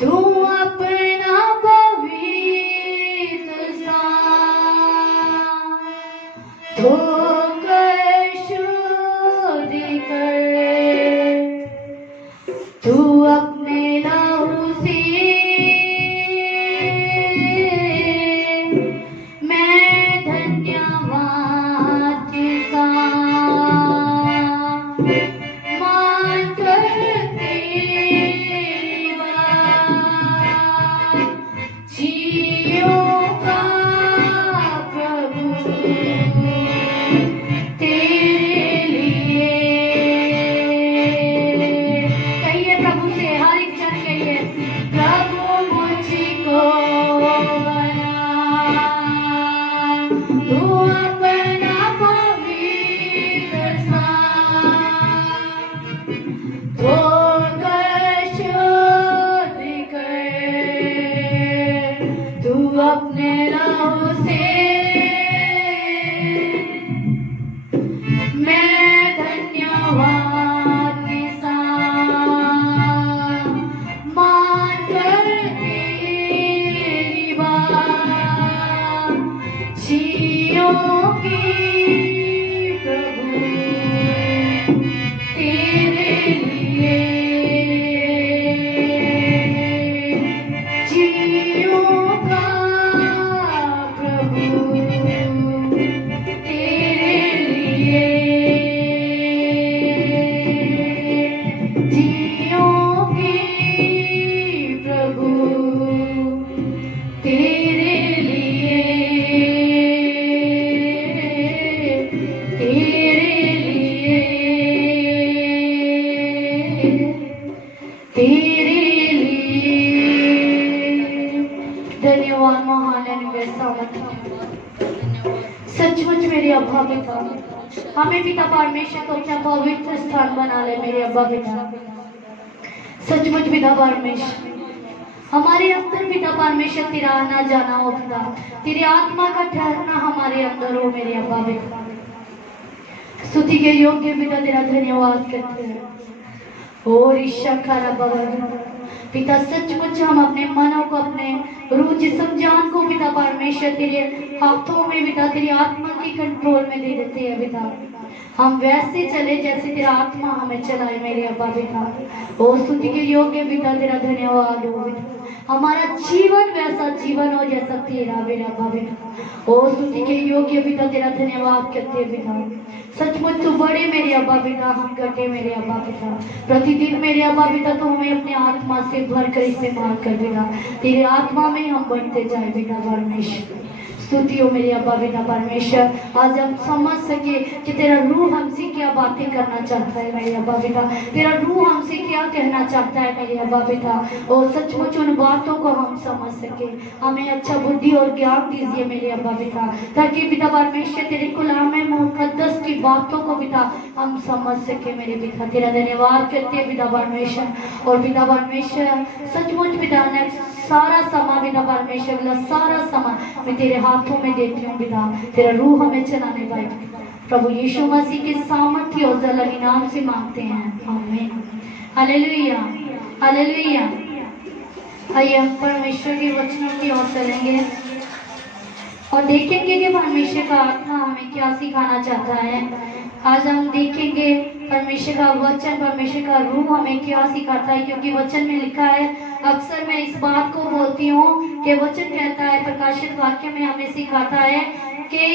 तू अपना पवित्र सा धोकर शुद्ध कर, तू अपने लहू से मैं धन्यवाद के साथ मान कर तेरी बात जीऊंगा प्रभु तेरे लिए। कहिए प्रभु से, हर एक जन कहिए, प्रभु मुझको बना, तू अपना पवित्र सा धोकर शुद्ध कर, तू अपने लहू से मैं धन्यवाद के साथ मान कर तेरी बात जीऊंगी प्रभु तेरे लिए। जीऊंगा प्रभु तेरे लिए। जीऊंगी प्रभु तेरे लिए, तेरे लिए। धन्यवाद महान सचमुच मेरे अब्बा पिता, हमें पिता परमेश्वर को अपना पवित्र स्थान बना ले मेरे अब्बा पिता। सचमुच पिता परमेश्वर, हमारे अंदर पिता परमेश्वर तेरा आना जाना हो पिता, तेरी आत्मा का ठहरना हमारे अंदर हो मेरे अब्बा पिता। स्तुति के योग्य पिता तेरा धन्यवाद करते हैं। और ईशा खारा बाबा पिता, सचमुच हम अपने मनों को, अपने रूह जिस्म जान को पिता परमेश्वर तेरे हाथों में पिता, तेरी आत्मा की कंट्रोल में दे देते हैं पिता। हम वैसे चले जैसे तेरा आत्मा हमें चलाए मेरे अब्बा पिता। ओ स्तुति के योग्य पिता तेरा धन्यवाद हो पिता, हमारा जीवन वैसा जीवन हो जैसा तेरा मेरे अब्बा पिता। ओ स्तुति के योग्य पिता तेरा धन्यवाद करते हैं पिता। सचमुच तू बड़े मेरे अब्बा पिता, हम करते मेरे अब्बा पिता। प्रतिदिन मेरे अब्बा पिता तो हमें अपने आत्मा से भर कर इस्तेमाल कर देगा, तेरे आत्मा में हम बढ़ते जाए पिता परमेश्वर। स्तुति हो मेरे अब्बा पिता परमेश्वर, आज हम समझ सके कि तेरा रूह हमसे क्या बातें करना चाहता है मेरे अब्बा पिता, तेरा रूह हमसे क्या कहना चाहता है मेरे अब्बा पिता। और सचमुच उन बातों को हम समझ सके, हमें अच्छा बुद्धि और ज्ञान दीजिए मेरे अब्बा पिता, ताकि पिता परमेश्वर तेरे गुलाम मुकद्दस की बातों को पिता हम समझ सके मेरे पिता। तेरा धन्यवाद करते हैं पिता परमेश्वर। और पिता परमेश्वर सचमुच पिता ने सारा समा पिता परमेश्वर, सारा समा मैं तेरे हाथों में देती हूँ पिता, तेरा रूह हमें चलाने पाए प्रभु यीशु मसीह के सामर्थ्य और जलाली नाम से मांगते हैं, आमीन। Hallelujah, hallelujah. आइए हम परमेश्वर के वचनों की ओर चलेंगे और देखेंगे कि परमेश्वर का आत्मा हमें क्या सिखाना चाहता है। आज हम देखेंगे परमेश्वर का वचन, परमेश्वर का रूह हमें क्या सिखाता है, क्योंकि वचन में लिखा है, अक्सर मैं इस बात को बोलती हूँ कि वचन कहता है, प्रकाशित वाक्य में हमें सिखाता है कि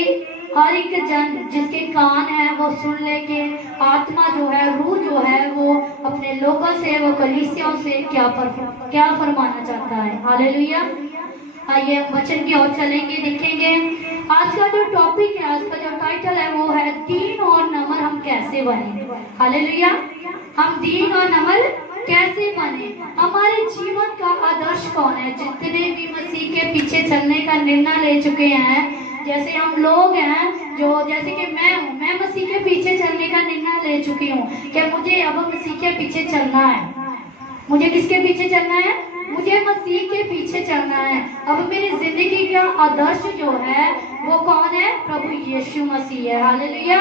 हर एक जन जिसके कान है वो सुन ले कि आत्मा जो है, रूह जो है, वो अपने लोगों से, वो कलीसियाओं से क्या फरमाना चाहता है। हालेलुया। आइए वचन की ओर चलेंगे, देखेंगे आज का जो टॉपिक है, आज का जो टाइटल है वो है दीन और नम्र हम कैसे बने। हालेलुया। हम दीन और नम्र कैसे बने, हमारे जीवन का आदर्श कौन है। जितने भी मसीह के पीछे चलने का निर्णय ले चुके हैं, जैसे हम लोग हैं जो, जैसे कि मैं हूँ, मैं मसीह के पीछे चलने का निर्णय ले चुकी हूँ कि मुझे अब मसीह के पीछे चलना है। मुझे किसके पीछे चलना है? मुझे मसीह के पीछे चलना है। अब मेरी जिंदगी का आदर्श जो है वो कौन है? प्रभु यीशु मसीह है। हालेलुया।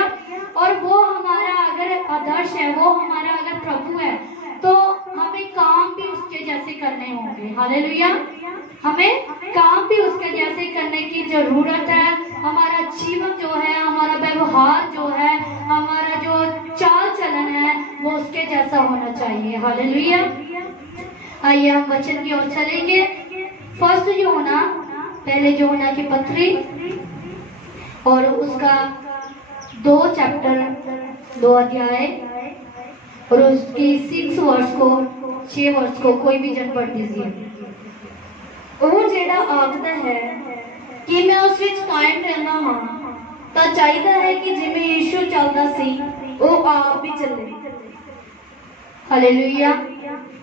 और वो हमारा अगर आदर्श है, वो हमारा अगर प्रभु है, तो हमें काम भी उसके जैसे करने होंगे। हालेलुया। हमें काम भी उसके जैसे करने की जरूरत है। हमारा जीवन जो है, हमारा व्यवहार जो है, हमारा जो चाल चलन है, वो उसके जैसा होना चाहिए। हालेलुया। आइए हम वचन की ओर चलेंगे। फर्स्ट यूहन्ना, पहले यूहन्ना की पत्री और उसका 2 चैप्टर 2 अध्याय और उसकी 6 वर्ष को 6 वर्ष को कोई भी जन पढ़ दीजिए। ਉਹ ਜਿਹੜਾ ਆਖਦਾ ਹੈ ਕਿ ਮੈਂ ਉਸ ਵਿੱਚ ਕਾਇਮ ਰਹਿਣਾ ਹਾਂ ਤਾਂ ਚਾਹੀਦਾ ਹੈ ਕਿ ਜਿਵੇਂ ਯੀਸ਼ੂ ਚੱਲਦਾ ਸੀ ਉਹ ਆਪ ਵੀ ਚੱਲੇ। Hallelujah,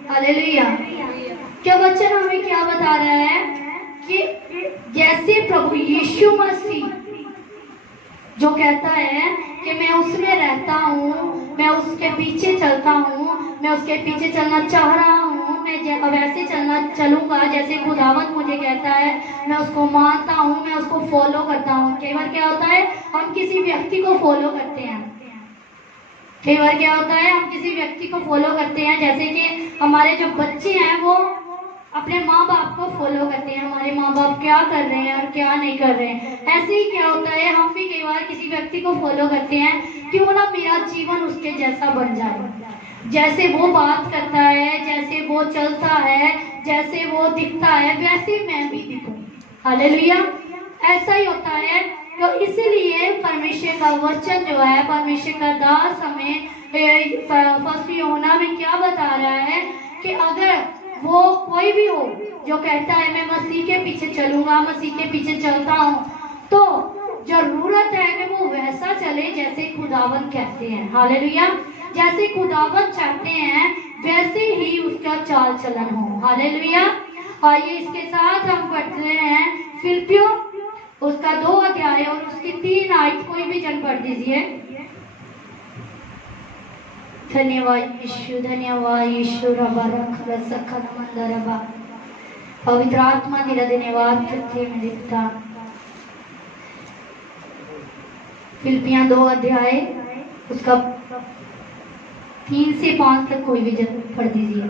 hallelujah. क्या वचन हमें क्या बता रहा है कि जैसे प्रभु यीशु मसीह जो कहता है कि मैं उसमें रहता हूँ, मैं उसके पीछे चलता हूँ, मैं उसके पीछे चलना चाह रहा हूँ, मैं वैसे चलूंगा जैसे खुदावंत मुझे कहता है, मैं उसको मानता हूँ, मैं उसको फॉलो करता हूँ। कई बार क्या होता है, हम किसी व्यक्ति को फॉलो करते हैं। कई बार क्या होता है, हम किसी व्यक्ति को फॉलो करते हैं, जैसे कि हमारे जो बच्चे हैं वो अपने माँ बाप को फॉलो करते हैं, हमारे माँ बाप क्या कर रहे हैं और क्या नहीं कर रहे हैं। ऐसे ही क्या होता है, हम भी कई बार किसी व्यक्ति को फॉलो करते हैं, क्यों ना मेरा जीवन उसके जैसा बन जाए, जैसे वो बात करता है, जैसे वो चलता है, जैसे वो दिखता है, वैसे मैं भी दिखूं। हालेलुया। ऐसा ही होता है। तो इसलिए परमेश्वर का वचन जो है, परमेश्वर का दास हमें फर्स्ट यूहन्ना में क्या बता रहा है कि अगर वो कोई भी हो जो कहता है मैं मसीह के पीछे चलूंगा, मसीह के पीछे चलता हूँ, तो जरूरत है कि वो वैसा चले जैसे खुदावंत कहते हैं। हालेलुया। जैसे खुदावंत चाहते हैं वैसे ही उसका चाल चलन हो। हालेलुया। आइए इसके साथ हम पढ़ते हैं फिलिपियों उसका 2 अध्याय और उसकी 3 आयत। कोई भी जन पढ़ दीजिए। धन्यवाद यीशु, धन्यवाद यीशु। रबा रख रसखा नमंदा रबा। पवित्र आत्मा तेरा धन्यवाद करते हैं मेरे पिता। फिलिपियां 2 अध्याय उसका 3 से 5 तक कोई भी जन पढ़ दीजिए।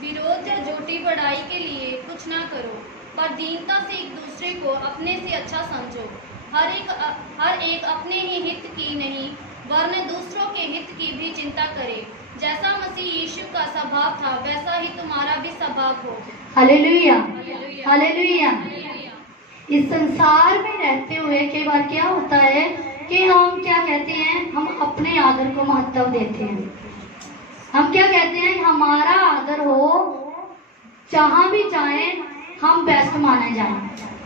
विरोध या झूठी बढ़ाई के लिए कुछ ना करो, पर दीनता से एक दूसरे को अपने से अच्छा समझो। हर एक अपने ही हित की नहीं वरन दूसरों के हित की भी चिंता करे। जैसा मसीह यीशु का स्वभाव था वैसा ही तुम्हारा भी स्वभाव हो। Hallelujah, hallelujah. इस संसार में रहते हुए कई बार क्या होता है कि हम क्या कहते हैं, हम अपने आदर को महत्व देते हैं। हम क्या कहते हैं, हमारा आदर हो, जहां भी जाए हम बेस्ट माने जाएं,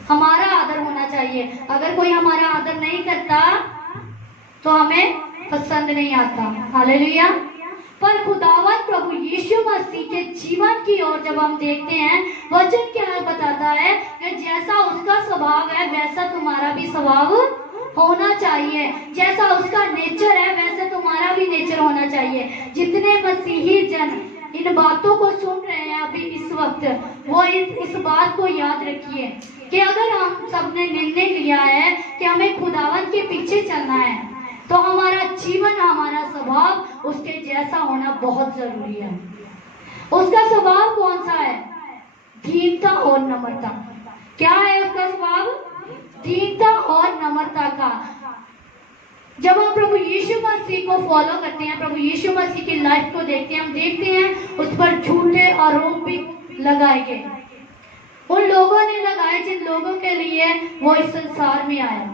हमारा आदर होना चाहिए। अगर कोई हमारा आदर नहीं करता तो हमें पसंद नहीं आता। हालेलुया। पर खुदावंत प्रभु यीशु मसीह के जीवन की ओर जब हम देखते हैं, वचन क्या बताता है कि जैसा उसका स्वभाव है वैसा तुम्हारा भी स्वभाव होना चाहिए। जैसा उसका नेचर है वैसा तुम्हारा भी नेचर होना चाहिए। जितने मसीही जन इन बातों को सुन रहे हैं अभी इस वक्त, वो इस बात को याद रखिए कि अगर हम सबने निर्णय लिया है कि हमें खुदावंत के पीछे चलना है, तो हमारा जीवन, हमारा स्वभाव उसके जैसा होना बहुत जरूरी है। उसका स्वभाव कौन सा है? दीनता और नम्रता। क्या है उसका स्वभाव? दीनता और नम्रता का। जब हम प्रभु यीशु मसीह को फॉलो करते हैं, प्रभु यीशु मसीह की लाइफ को देखते हैं, हम देखते हैं उस पर झूठे आरोप भी लगाए गए। उन लोगों ने लगाए जिन लोगों के लिए वो इस संसार में आया।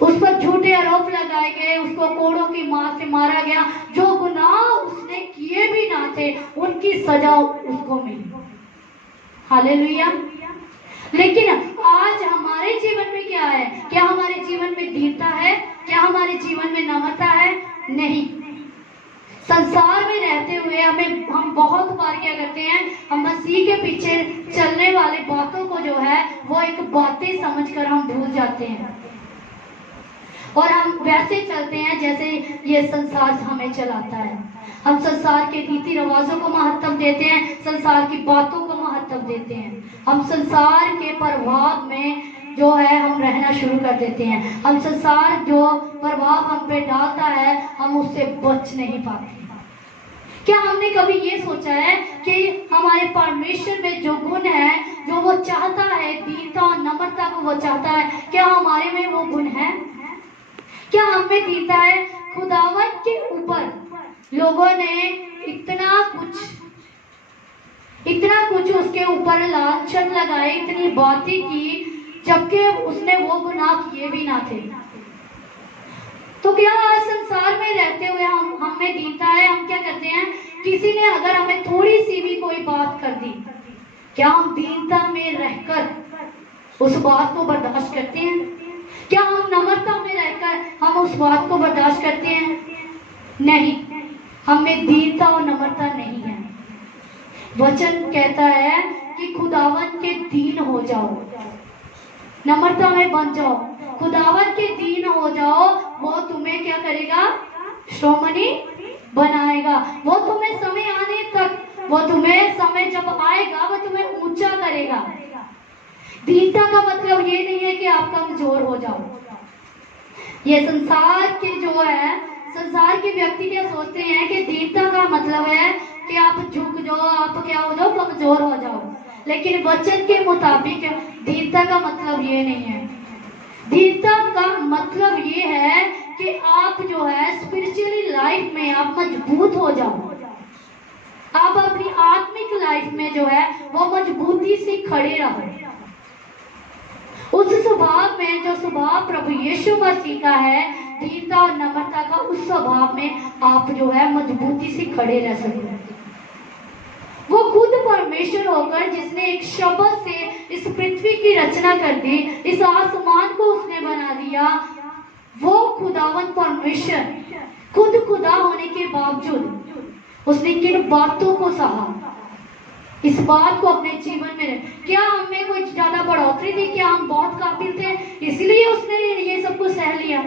उस पर झूठे आरोप लगाए गए, उसको कोड़ों की मार से मारा गया। जो गुनाह उसने किए भी ना थे उनकी सजा उसको मिली। हालेलुया। लेकिन आज हमारे जीवन में क्या है? क्या हमारे जीवन में दीनता है? क्या हमारे जीवन में नम्रता है? नहीं। संसार में रहते हुए हम बहुत बार क्या करते हैं, हम मसीह के पीछे चलने वाले बातों को जो है वो एक बातें समझकर हम भूल जाते हैं और हम वैसे चलते हैं जैसे ये संसार हमें चलाता है। हम संसार के रीति रिवाजों को महत्व देते हैं, संसार की बातों को महत्व देते हैं। हम संसार के प्रभाव में जो है हम रहना शुरू कर देते हैं। हम संसार जो प्रभाव हम पे डालता है हम उससे बच नहीं पाते। क्या हमने कभी ये सोचा है कि हमारे परमेश्वर में जो गुण है, जो वो चाहता है, दीनता और नम्रता को वो चाहता है, क्या हमारे में वो गुण है? क्या हमें दीनता है? खुदावन के ऊपर लोगों ने इतना कुछ उसके ऊपर लांछन लगाए, इतनी बातें की, जबकि उसने वो गुनाह किए भी ना थे। तो क्या आज संसार में रहते हुए हमें दीनता है? हम क्या करते हैं, किसी ने अगर हमें थोड़ी सी भी कोई बात कर दी, क्या हम दीनता में रहकर उस बात को बर्दाश्त करते हैं? क्या हम नम्रता में रहकर हम उस बात को बर्दाश्त करते हैं? नहीं, हमें दीनता और नम्रता नहीं है। वचन कहता है कि खुदावन के दीन हो जाओ, नम्रता में बन जाओ, खुदावन के दीन हो जाओ, वो तुम्हें क्या करेगा? श्रोमणी बनाएगा। वो तुम्हें समय आने तक, वो तुम्हें समय जब आएगा वो तुम्हें ऊंचा करेगा। दीनता का मतलब ये नहीं है कि आप कमजोर हो जाओ। ये संसार के जो है, संसार के व्यक्ति क्या सोचते हैं कि दीनता का मतलब है कि आप झुक जाओ, आप क्या हो जाओ? कमजोर हो जाओ। लेकिन वचन के मुताबिक दीनता का मतलब ये नहीं है। दीनता का मतलब ये है कि आप जो है स्पिरिचुअली लाइफ में आप मजबूत हो जाओ, आप अपनी आत्मिक लाइफ में जो है वो मजबूती से खड़े रहो। उस स्वभाव में, जो स्वभाव प्रभु यीशु मसीह का है, दीनता और नम्रता का, उस स्वभाव में आप जो है मजबूती से खड़े रह सकते हैं। वो खुद परमेश्वर होकर जिसने एक शब्द से इस पृथ्वी की रचना कर दी, इस आसमान को उसने बना दिया, वो खुदावन परमेश्वर खुद खुदा होने के बावजूद उसने किन बातों को सहा, इस बात को अपने जीवन में रहे। क्या हमें कोई ज्यादा बढ़ोतरी थी? क्या हम बहुत काबिल थे इसलिए उसने ये सब कुछ सह लिया?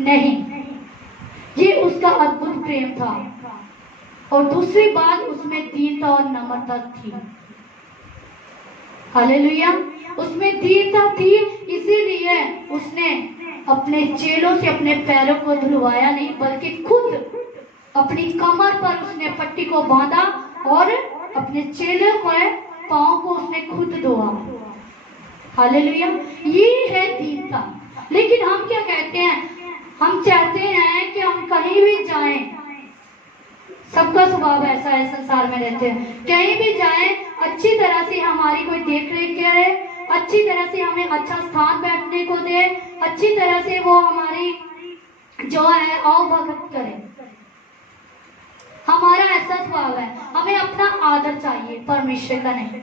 नहीं, ये उसका अद्भुत प्रेम था। और दूसरी बात, उसमें दीनता और नम्रता थी। हालेलुया, उसमें दीनता थी, इसीलिए उसने अपने चेलों से अपने पैरों को धुलवाया नहीं, बल्कि खुद अपनी कमर पर उसने पट्टी को बांधा और अपने चेलों के पांव को उसने खुद धोआ। हालेलुया, ये है दीनता। लेकिन हम क्या कहते हैं? हम चाहते हैं कि हम कहीं भी जाएं, सबका स्वभाव ऐसा है, संसार में रहते हैं, कहीं भी जाएं अच्छी तरह से हमारी कोई देख रेख करे, अच्छी तरह से हमें अच्छा स्थान बैठने को दे, अच्छी तरह से वो हमारी जो है आओ भगत करे। हमारा ऐसा स्वभाव है, हमें अपना आदर चाहिए, परमेश्वर का नहीं।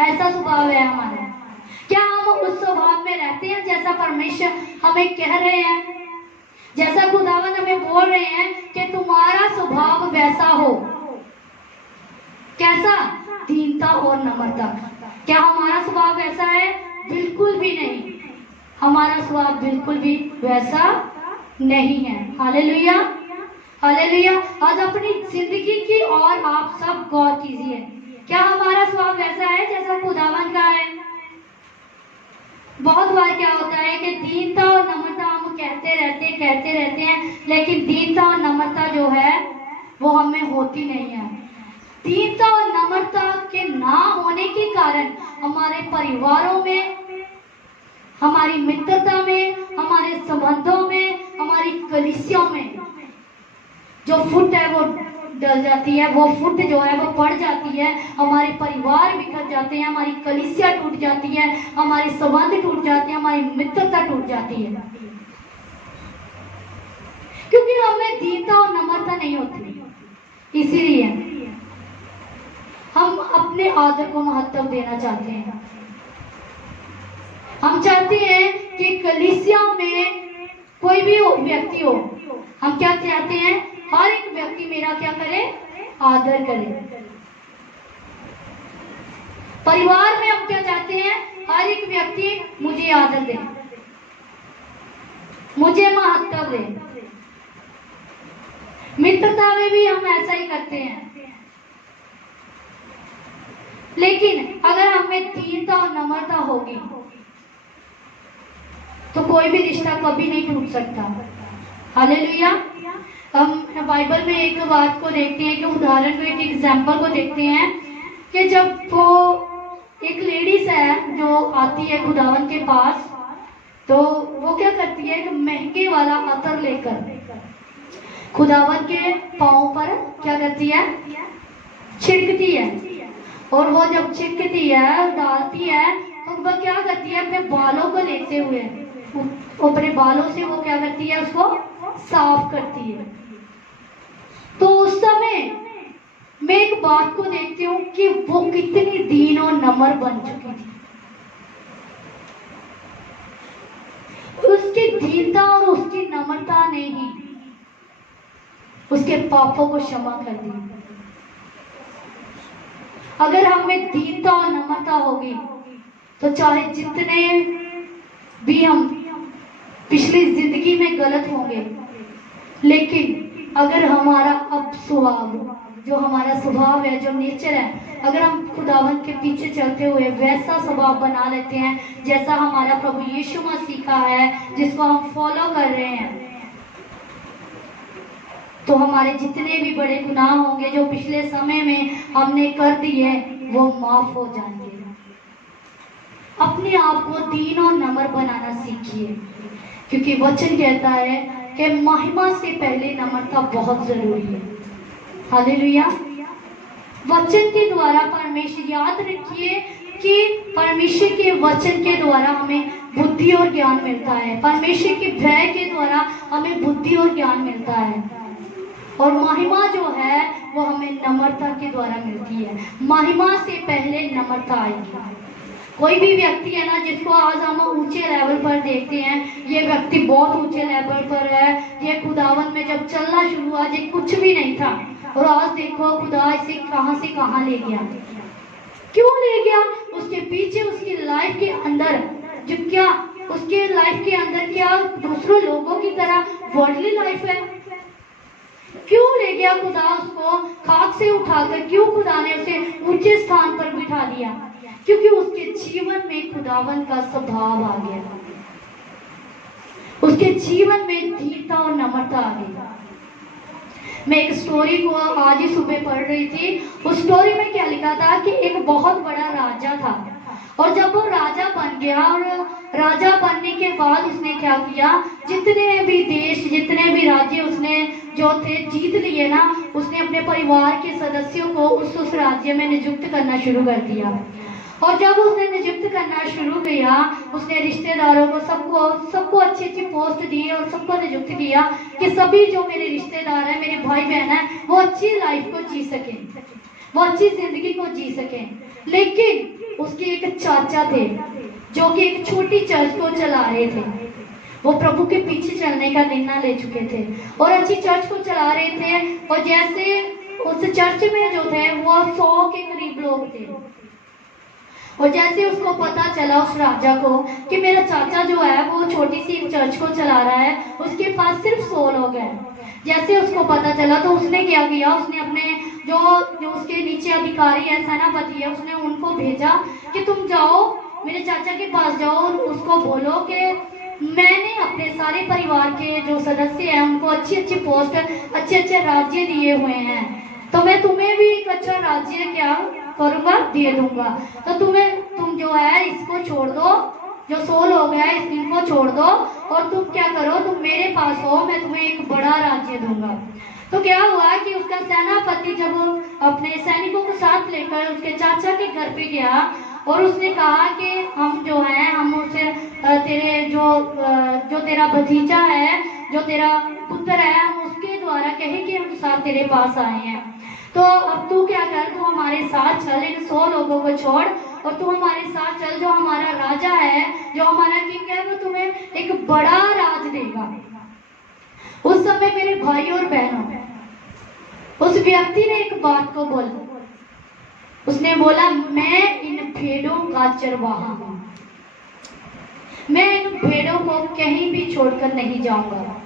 ऐसा स्वभाव है हमारा। क्या हम उस स्वभाव में रहते हैं जैसा परमेश्वर हमें कह रहे हैं, जैसा खुदावन हमें बोल रहे हैं कि तुम्हारा स्वभाव वैसा हो? कैसा? दीनता और नम्रता। क्या हमारा स्वभाव वैसा है? बिल्कुल भी नहीं, हमारा स्वभाव बिल्कुल भी वैसा नहीं है। Hallelujah, hallelujah. आज अपनी जिंदगी की और आप सब गौर कीजिए, क्या हमारा स्वभाव वैसा है जैसा खुदावन का है? बहुत बार क्या होता है कि दीनता और नम्रता हम कहते रहते हैं, लेकिन दीनता और नम्रता जो है वो हमें होती नहीं है। दीनता और नम्रता के ना होने के कारण हमारे परिवारों में, हमारी मित्रता में, हमारे संबंधों में, हमारी कलीसियों में जो फुट है वो डल जाती है, वो फुट जो है वो पड़ जाती है। हमारे परिवार बिखर जाते हैं, हमारी कलीसिया टूट जाती है, हमारे संबंध टूट जाते हैं, हमारी मित्रता टूट जाती है, क्योंकि हमें दीनता और नम्रता नहीं होती। इसीलिए हम अपने आदर को महत्व देना चाहते हैं। हम चाहते हैं कि कलीसिया में कोई भी व्यक्ति हो, हम क्या चाहते हैं? हर एक व्यक्ति मेरा क्या करे? आदर करे। परिवार में हम क्या चाहते हैं? हर एक व्यक्ति मुझे आदर दे, मुझे महत्व दे। मित्रता में भी हम ऐसा ही करते हैं। लेकिन अगर हमें दीनता और नम्रता होगी तो कोई भी रिश्ता कभी नहीं टूट सकता। हालेलुया। हम बाइबल में एक बात को देखते हैं, कि उदाहरण को, एक एग्जाम्पल को देखते हैं कि जब वो एक लेडीज है जो आती है खुदावन के पास, तो वो क्या करती है, एक महंगे वाला अतर लेकर खुदावन के पाँव पर क्या करती है, छिड़कती है। और वो जब छिड़कती है, डालती है, तो वह क्या करती है, अपने बालों को लेते हुए अपने बालों से वो क्या करती है, उसको साफ करती है। तो उस समय मैं एक बात को देखती हूँ कि वो कितनी दीन और नम्र बन चुकी थी। उसकी दीनता और उसकी नम्रता ने ही उसके पापों को क्षमा कर दिया। अगर हमें दीनता और नम्रता होगी तो चाहे जितने भी हम पिछली जिंदगी में गलत होंगे, लेकिन अगर हमारा अब स्वभाव, जो हमारा स्वभाव है, जो नेचर है, अगर हम खुदावन के पीछे चलते हुए वैसा स्वभाव बना लेते हैं जैसा हमारा प्रभु यीशु मसीह का है, जिसको हम फॉलो कर रहे हैं, तो हमारे जितने भी बड़े गुनाह होंगे जो पिछले समय में हमने कर दिए, वो माफ हो जाएंगे। अपने आप को दीन और नम्र बनाना सीखिए, क्योंकि वचन कहता है कि महिमा से पहले नम्रता बहुत जरूरी है। हालेलुया। वचन के द्वारा परमेश्वर, याद रखिए कि परमेश्वर के वचन के द्वारा हमें बुद्धि और ज्ञान मिलता है। परमेश्वर के भय के द्वारा हमें बुद्धि और ज्ञान मिलता है। और महिमा जो है वो हमें नम्रता के द्वारा मिलती है। महिमा से पहले नम्रता आएगी। कोई भी व्यक्ति है ना, जिसको आज हम ऊंचे लेवल पर देखते हैं, ये व्यक्ति बहुत ऊंचे लेवल पर है, ये खुदावन में जब चलना शुरू हुआ, ये कुछ भी नहीं था, और आज देखो खुदा इसे कहां से कहां ले गया। क्यों ले गया? उसके पीछे उसकी लाइफ के अंदर जो क्या, उसके लाइफ के अंदर क्या दूसरों लोगों की तरह वर्ल्डली लाइफ है। क्यों ले गया खुदा उसको खाक से उठाकर? क्यों खुदा ने उसे ऊंचे स्थान पर बिठा दिया? क्योंकि उसके जीवन में खुदावन का स्वभाव आ गया, उसके जीवन में दीनता और नम्रता आ गई। मैं एक स्टोरी को आज ही सुबह पढ़ रही थी। उस स्टोरी में क्या लिखा था कि एक बहुत बड़ा राजा था, और जब वो राजा बन गया, और राजा बनने के बाद उसने क्या किया, जितने भी देश, जितने भी राज्य उसने जो थे जीत लिए ना, उसने अपने परिवार के सदस्यों को उस राज्य में नियुक्त करना शुरू कर दिया। और जब उसने नियुक्त करना शुरू किया, उसने रिश्तेदारों को सबको अच्छी अच्छी पोस्ट दी और सबको नियुक्त किया कि सभी जो मेरे रिश्तेदार हैं, मेरे भाई बहन हैं, वो अच्छी लाइफ को जी सकें, वो अच्छी जिंदगी को जी सकें। लेकिन उसके एक चाचा थे जो कि एक छोटी चर्च को चला रहे थे। वो प्रभु के पीछे चलने का निर्णय ले चुके थे और अच्छी चर्च को चला रहे थे। और जैसे उस चर्च में जो थे वो 100 के करीब लोग थे, और जैसे उसको पता चला उस राजा को कि मेरा चाचा जो है वो छोटी सी चर्च को चला रहा है, उसके पास सिर्फ 100 लोग हैं। जैसे उसको पता चला तो उसने क्या किया, उसने अपने जो उसके नीचे अधिकारी है, सेनापति है, उसने उनको भेजा कि तुम जाओ मेरे चाचा के पास जाओ और उसको बोलो कि मैंने अपने सारे परिवार के जो सदस्य हैं उनको अच्छी अच्छी पोस्ट, अच्छे अच्छे राज्य दिए हुए हैं, तो मैं तुम्हें भी एक अच्छा राज्य क्या करूंगा, दे दूंगा। तो तुम जो है इसको छोड़ दो, जो 100 लोग हैं इनको छोड़ दो, और तुम क्या करो, तुम मेरे पास हो, मैं तुम्हें एक बड़ा राज्य दूंगा। तो क्या हुआ कि उसका सेनापति जब अपने सैनिकों को साथ लेकर उसके चाचा के घर पे गया, और उसने कहा कि हम जो है, हम उसे तेरे जो तेरा भतीजा है, जो तेरा पुत्र है, हम उसके द्वारा कहे कि हम साथ तेरे पास आए हैं। तो अब तू क्या कर, तू हमारे साथ चल, इन 100 लोगों को छोड़ और तू हमारे साथ चल। जो हमारा राजा है, जो हमारा किंग है, वो तुम्हें एक बड़ा राज देगा। उस समय मेरे भाई और बहनों, उस व्यक्ति ने एक बात को बोला, उसने बोला मैं इन भेड़ों का चरवाहा हूं, मैं इन भेड़ों को कहीं भी छोड़कर नहीं जाऊंगा।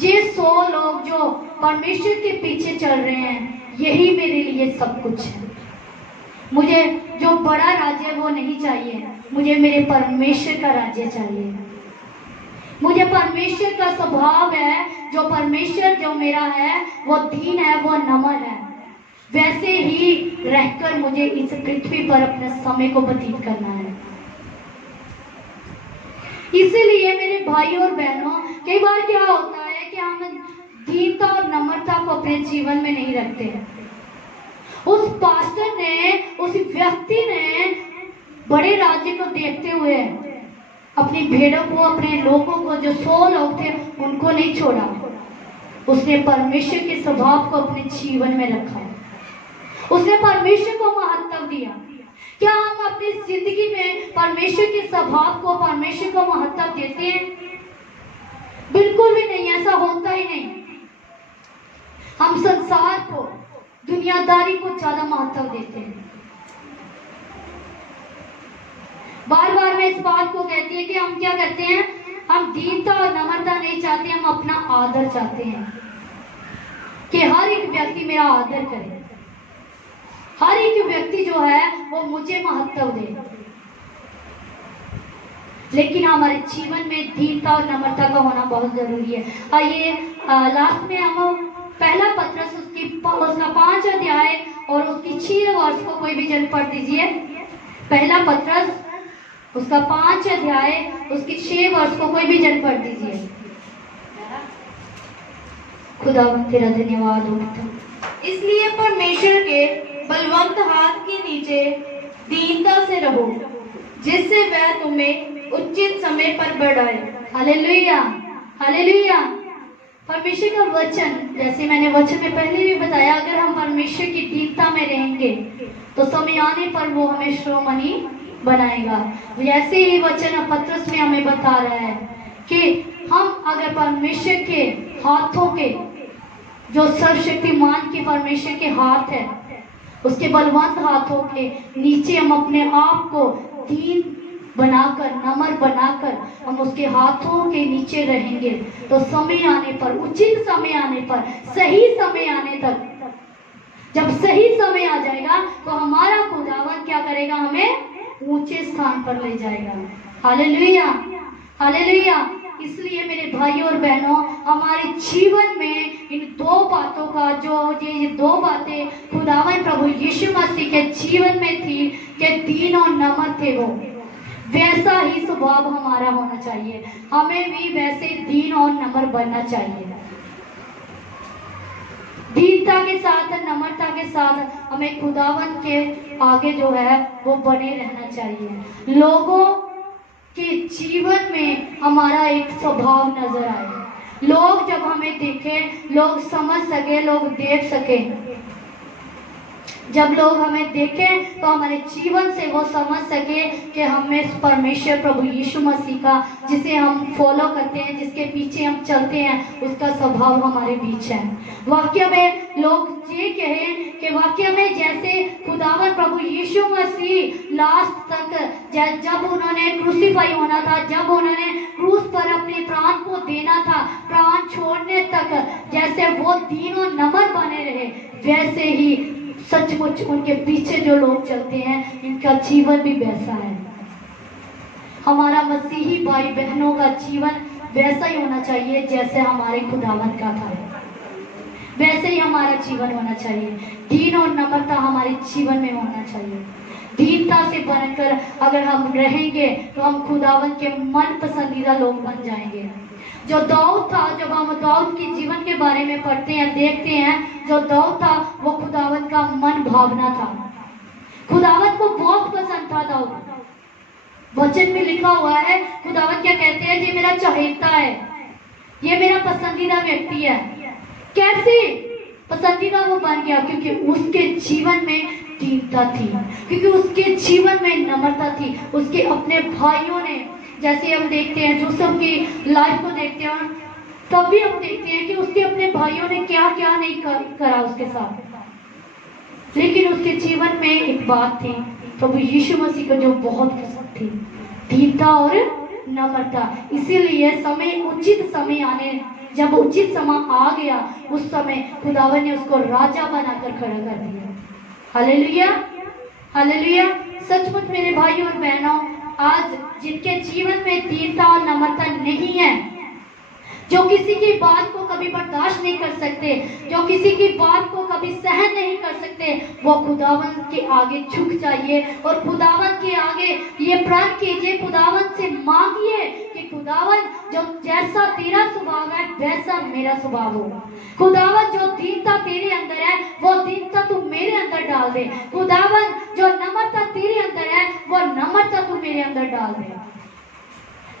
ये 100 लोग जो परमेश्वर के पीछे चल रहे हैं, यही मेरे लिए सब कुछ है। मुझे जो बड़ा राज्य वो नहीं चाहिए, मुझे मेरे परमेश्वर का राज्य चाहिए। मुझे परमेश्वर का स्वभाव है, जो परमेश्वर जो मेरा है वो दीन है, वो नम्र है। वैसे ही रहकर मुझे इस पृथ्वी पर अपने समय को व्यतीत करना है। इसीलिए मेरे भाई और बहनों, कई बार क्या होता है कि हम दीनता और नम्रता को अपने जीवन में नहीं रखते हैं। उस पास्टर ने, उस व्यक्ति ने बड़े राज्य को देखते हुए अपनी भेड़ों को, अपने लोगों को, जो 100 लोग थे उनको नहीं छोड़ा। उसने परमेश्वर के स्वभाव को अपने जीवन में रखा। उसने परमेश्वर को महत्व दिया। क्या हम अपनी जिंदगी में परमेश्वर के स्वभाव को, परमेश्वर को महत्व देते हैं? बिल्कुल भी नहीं, ऐसा होता ही नहीं। हम संसार को, दुनियादारी को ज्यादा महत्व देते हैं। बार बार मैं इस बात को कहती है कि हम क्या करते हैं, हम दीनता और नम्रता नहीं चाहते, हम अपना आदर चाहते हैं कि हर एक व्यक्ति मेरा आदर करे, हर एक व्यक्ति जो है वो मुझे महत्व दे। लेकिन हमारे जीवन में दीनता और नम्रता का होना बहुत जरूरी है। आइए लास्ट में हम पहला पत्रस उसका 5 अध्याय और उसकी 6 वर्ष को कोई भी जन पढ़ दीजिए। पहला पत्रस उसका 5 अध्याय उसकी 6 वर्ष को कोई भी जन पढ़ दीजिए। खुदा तेरा धन्यवाद हो। इसलिए परमेश्वर के बलवंत हाथ के नीचे दीनता से रहो, जिससे वह तुम्हें उचित समय पर बढ़ाए। Hallelujah, hallelujah. परमेश्वर का वचन, जैसे मैंने वचन में पहले भी बताया, अगर हम परमेश्वर की दीनता में रहेंगे तो समय आने पर वो हमें श्रोमणि बनाएगा। जैसे ही वचन पत्रस में हमें बता रहा है कि हम अगर परमेश्वर के हाथों के, जो सर्वशक्तिमान के परमेश्वर के हाथ है, उसके बलवंत हाथों के नीचे हम अपने आप को दीन बनाकर, नम्र बनाकर हम उसके हाथों के नीचे रहेंगे तो समय आने पर, उचित समय आने पर, सही समय आने तक, जब सही समय आ जाएगा तो हमारा खुदावन क्या करेगा, हमें ऊंचे स्थान पर ले जाएगा। Hallelujah, hallelujah. इसलिए मेरे भाई और बहनों, हमारे जीवन में इन 2 बातों का, जो ये 2 बातें खुदावन प्रभु यीशु मसीह के जीवन में थी कि दीन और नम्र थे, वो वैसा ही स्वभाव हमारा होना चाहिए। हमें भी वैसे दीन और नम्र बनना चाहिए। दीनता के साथ, नम्रता के साथ हमें खुदावन के आगे जो है वो बने रहना चाहिए। लोगों के जीवन में हमारा एक स्वभाव नजर आए, लोग जब हमें देखें, लोग समझ सके, लोग देख सके। जब लोग हमें देखें तो हमारे जीवन से वो समझ सके कि हमें परमेश्वर प्रभु यीशु मसीह का, जिसे हम फॉलो करते हैं, जिसके पीछे हम चलते हैं, उसका स्वभाव हमारे बीच है। वाक्य में लोग ये कहें कि वाक्य में जैसे खुदावन प्रभु यीशु मसीह लास्ट तक, जब उन्होंने क्रूसीफाई होना था, जब उन्होंने क्रूस पर अपने प्राण को देना था, प्राण छोड़ने तक जैसे वो दीन और नम्र बने रहे, वैसे ही सचमुच उनके पीछे जो लोग चलते हैं, इनका जीवन भी वैसा है। हमारा मसीही भाई बहनों का जीवन वैसा ही होना चाहिए जैसे हमारे खुदावन का था, वैसे ही हमारा जीवन होना चाहिए। दीन और नम्रता हमारे जीवन में होना चाहिए। दीनता से बनकर अगर हम रहेंगे तो हम खुदावन के मन पसंदीदा लोग बन जाएंगे। जो दाऊद था, जब हम दाऊद के जीवन के बारे में पढ़ते हैं, देखते हैं, जो दाऊद था वो खुदावन का मन भावना था। खुदावन को बहुत पसंद था दाऊद। वचन में लिखा हुआ है, खुदावन क्या कहते हैं, ये मेरा चहेता है, ये मेरा पसंदीदा व्यक्ति है। कैसे पसंदीदा वो बन गया? क्योंकि उसके जीवन में दीनता थी, क्योंकि उसके जीवन में नम्रता थी। उसके अपने भाइयों ने, जैसे हम देखते हैं यूसुफ की लाइफ को देखते हैं, तब भी हम देखते हैं कि उसके अपने भाइयों ने क्या क्या नहीं करा उसके साथ। लेकिन उसके जीवन में एक बात थी, प्रभु यीशु मसीह को जो बहुत पसंद थी, दीनता और नम्रता। इसीलिए समय, उचित समय आने, जब उचित समय आ गया, उस समय खुदावन ने उसको राजा बनाकर खड़ा कर दिया। Hallelujah, hallelujah. सचमुच मेरे भाई और बहनों, आज जिनके जीवन में दीनता और नम्रता नहीं है, जो किसी की बात को कभी बर्दाश्त नहीं कर सकते, जो किसी की बात को कभी सहन नहीं कर सकते, वो खुदावंत के आगे झुक जाइए और खुदावंत के आगे ये प्रण कीजिए, खुदावंत से मांगिए कि खुदावंत जो जैसा तेरा स्वभाव है वैसा मेरा स्वभाव हो। खुदावंत जो दीनता तेरे अंदर है वो दीनता तू मेरे अंदर डाल दे। खुदावंत जो नम्रता तेरे अंदर है वो नम्रता तू मेरे अंदर डाल दे,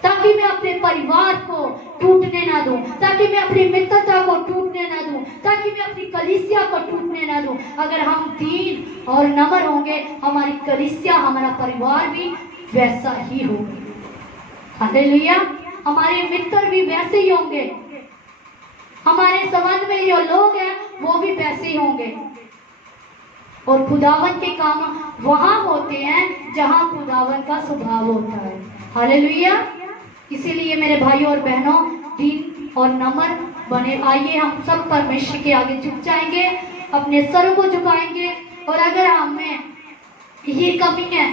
ताकि मैं अपने परिवार को टूटने ना दूं, ताकि मैं अपनी मित्रता को टूटने ना दूं, ताकि मैं अपनी कलीसिया को टूटने ना दूं। अगर हम दीन और नम्र होंगे, हमारी कलीसिया, हमारा परिवार भी वैसा ही होगा। हालेलुया। हमारे मित्र भी वैसे ही होंगे, हमारे संबंध में जो लोग हैं वो भी वैसे ही होंगे। और खुदावन के काम वहां होते हैं जहां खुदावन का स्वभाव होता है। हालेलुया। इसीलिए मेरे भाइयों और बहनों, दीन और नम्र बने। आइए हम सब परमेश्वर के आगे झुक जाएंगे, अपने सरों को झुकाएंगे, और अगर हमें ये कमी है,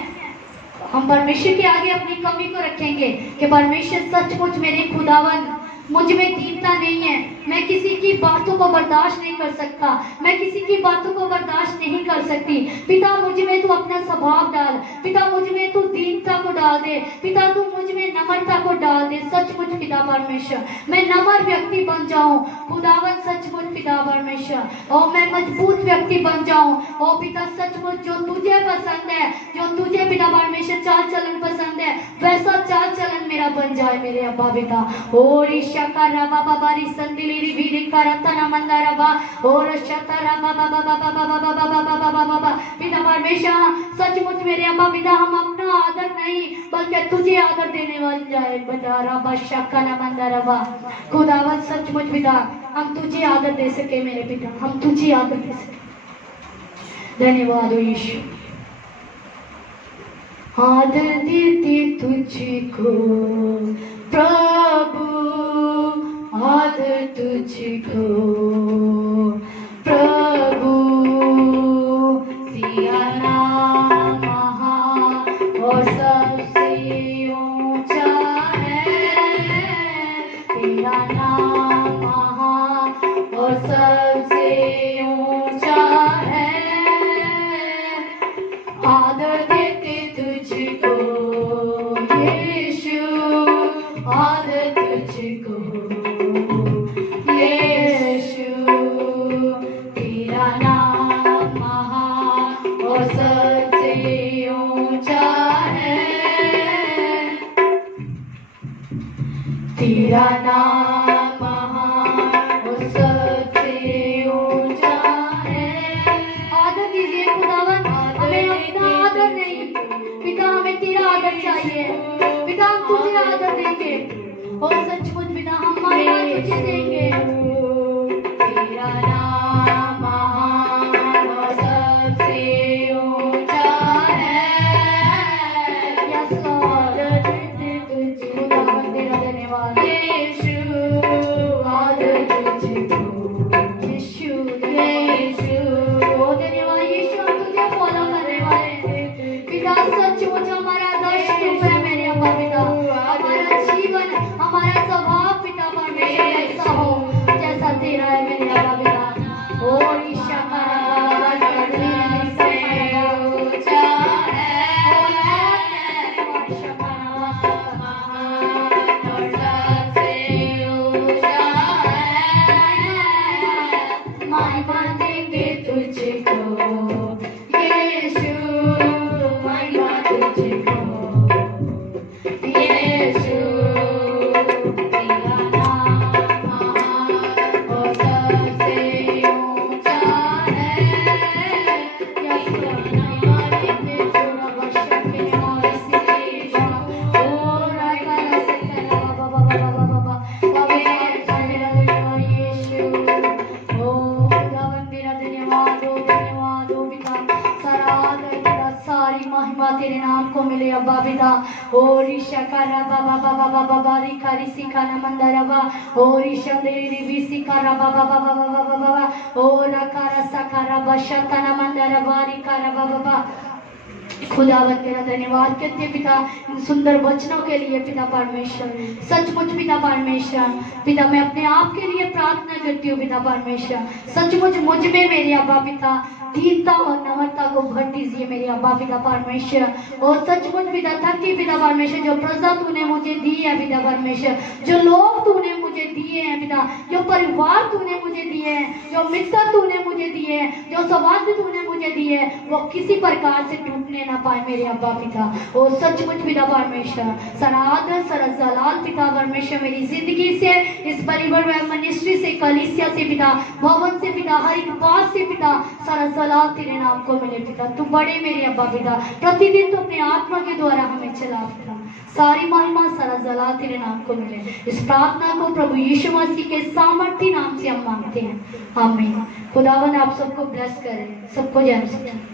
हम परमेश्वर के आगे अपनी कमी को रखेंगे कि परमेश्वर सचमुच मेरे खुदावन, मुझ में दीनता नहीं है, मैं किसी की बातों को बर्दाश्त नहीं कर सकता, मैं किसी की बातों को बर्दाश्त नहीं कर सकती। पिता मुझ में तू अपना स्वभाव डाल, पिता मुझ में तू दीनता को डाल दे, पिता तू मुझ में नम्रता को डाल दे। सचमुच पिता परमेश्वर, मैं नम्र व्यक्ति बन जाऊं खुदावन, सचमुच पिता परमेश्वर, और मैं मजबूत व्यक्ति बन जाऊं। ओ पिता सचमुच जो तुझे पसंद है, जो तुझे पिता परमेश्वर चाल चलन पसंद है, वैसा चाल चलन मेरा बन जाए मेरे अब्बा पिता। और शकरा बाबा बारी संदिली विधि करतना मंदरबा और शतरा बाबा बाबा बाबा बाबा बाबा बाबा पिता परमेश्वर, सचमुच मेरे अब्बा पिता, हम अपना आदर नहीं बल्कि तुझे आदर देने वाले जाए बजारा बशकना मंदरबा। खुदावन सचमुच पिता, हम तुझे आदर दे सके मेरे पिता, हम तुझे आदर दे सके। धन्यवाद यीशु। आदर देते तुझको प्रभु, आदर तुझको प्रभु, तेरा नाम महान और सबसे ऊंचा है, तेरा नाम महान और सबसे ऊंचा है। आदर देते तुझको यीशु, आदर तुझको यीशु, तेरा नाम महान और सबसे ऊंचा है, तेरा नाम महान और सबसे ऊंचा है। आदर दीजिए खुदावन, हमें अपना आदर नहीं पिता, हमें तेरा आदर चाहिए पिता, हम तुझे आदर देंगे और सचमुच पिता हमारे तुझे देंगे। तेरा नाम महान और सबसे ऊंचा है। यस लॉर्ड, खुदावन तेरा धन्यवाद यीशु, आदर तुझको यीशु, यीशु, ओ धन्यवाद यीशु, हम तुझे फॉलो करने वाले पिता, सचमुच हमारा आदर्श तू है मेरे अब्बा पिता, हमारा जीवन, हमारा स्वभाव पिता परमेश्वर ऐसा हो जैसा तेरा है मेरे अब्बा पिता। ओ ईशा का तेरे नाम को मिले अब्बा पिता। और ईशकारा बाबा बाबा बाबा बारी खारी सिखाना मंदरबा और ईशदेरी भी सिखारा बाबा बाबा बाबा बाबा और अकारा सकारा बशताना मंदरबा रिकारा बाबा बाबा। खुदावन तेरा धन्यवाद करते हैं पिता इन सुंदर वचनों के लिए पिता परमेश्वर। सचमुच पिता परमेश्वर, पिता मैं अपने आप के लिए प्रार्थना करती हूँ पिता परमेश्वर। सचमुच मुझ में मेरे अब्बा पिता दीनता और नम्रता को भर दीजिए मेरे अब्बा पिता परमेश्वर। और सचमुच पिता थकी पिता परमेश्वर, जो प्रजा तूने मुझे दी है पिता परमेश्वर, जो लोग तूने मुझे दिए हैं पिता, जो परिवार तूने मुझे दिए हैं, जो मित्र तूने मुझे दिए हैं, जो सौभाग्य तूने मुझे दिए हैं, वो किसी प्रकार से टूटने ना पाए मेरे अब्बा पिता। और सचमुच पिता परमेश्वर सनातन सरजलाल पिता परमेश्वर मेरी जिंदगी से, इस परिवार में मिनिस्ट्री से, कलीसिया से पिता, भवन से पिता, हर एक बात से पिता सरजलाल तेरे नाम को मिले पिता। तू बड़े मेरे अब्बा पिता, प्रतिदिन तो अपने आत्मा के द्वारा हमें चला पिता। सारी महिमा सरजलाल तेरे नाम को मिले। इस प्रार्थना को प्रभु यीशु मसीह के सामर्थी नाम से हम मांगते हैं, आमीन। खुदावन आप सबको ब्लेस करे, सबको जय मसीह।